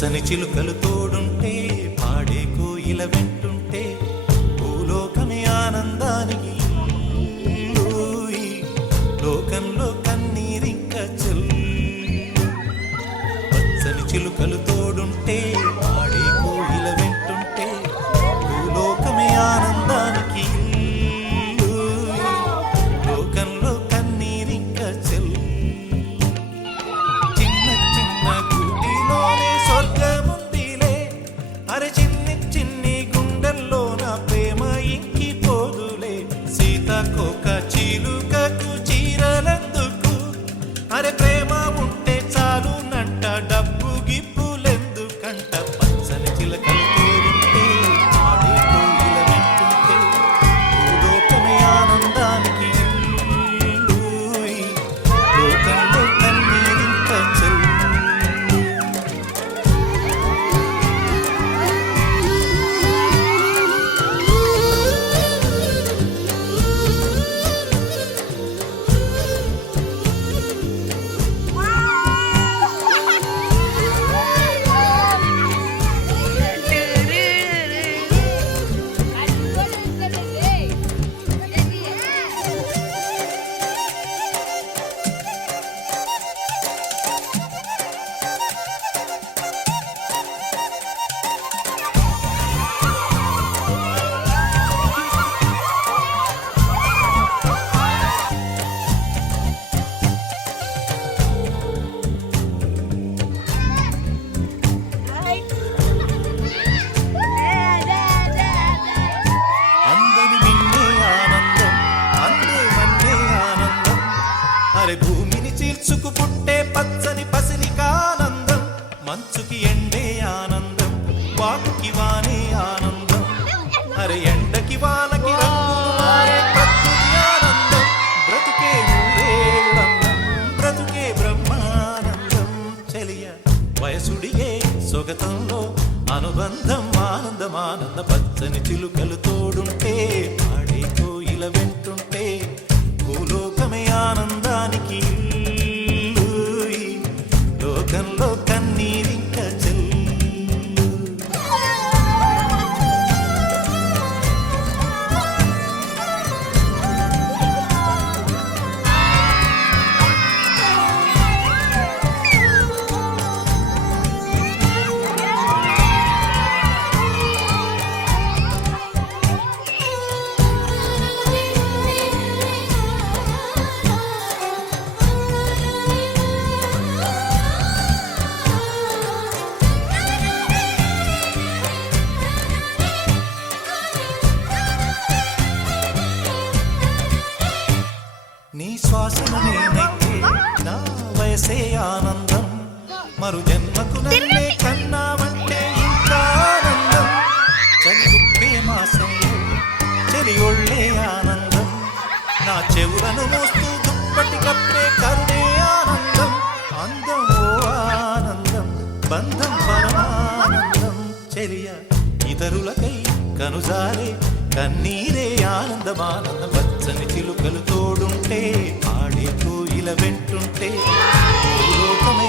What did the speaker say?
పచ్చని చిలుకలు తోడుంటే పాడే కోయిల వెంటుంటే భూలోకమే ఆనందానికి లోకంలో కన్నీరింక చెల్లు పచ్చని చిలుకలు తోడుంటే పాడే కోయిల వెంటుంటే భూలోకమే ఆనందానికి లోకంలో కన్నీరింక చెల్లు చిన్న చిన్న గుడిలోనే స్వర్గముందిలే అరే చిన్ని చిన్ని గుండెల్లో నా ప్రేమ ఇంకిపోదులే సీతాకోక చిలుకకు చీరలెందుకు అరే ప్రేమ ఉంటే చాలు నంట డబ్బు గిప్పులెందుకంట పచ్చని చిలకలు తోడుంటే ఆడే కోయిల వెంటుంటే భూలోకమే ఆనందానికి లోకంలో కన్నీరింక చెల్లు అందని నిన్నే ఆనందం అందే మన్నే ఆనందం అరే భూమిని చీల్చుకు పుట్టే పచ్చని పసిరికానందం మంచుకి ఎండే ఆనందం వాకుకి వానే ఆనందం అరే ఎండకి వానకి రంగులు మారే ప్రకృతి ఆనందం బ్రతుకే నూరేళ్ళందం బ్రతుకే బ్రహ్మానందం చెలియ వయసుడిగే సొగతంలో అనుబంధం ఆనందం ఆనంద పచ్చని చిలుకలు తోడుంటే పాడే కోయిల వెంటుంటే భూలోకమే ఆనందానికి లోకంలో కన్నీరింక చెల్లు నీ శ్వాసను నేనైతే నా వయసే ఆనందం మరు జన్మకు నన్నే కన్నావంటే ఇంకా ఆనందం చలిగుప్పే మాసంలో చెలి ఒళ్ళే ఆనందం నా చెవులను మోస్తూ దుప్పటి కప్పే కరుణే ఆనందం అందం ఓ ఆనందం బంధం పరమానందం చెలియ ఇతరులకై కనుజారే కన్నీరే ఆనందమానందం పచ్చని చిలుకలు తోడుంటే ఆడే కోయిల వెంటుంటే భూలోకమే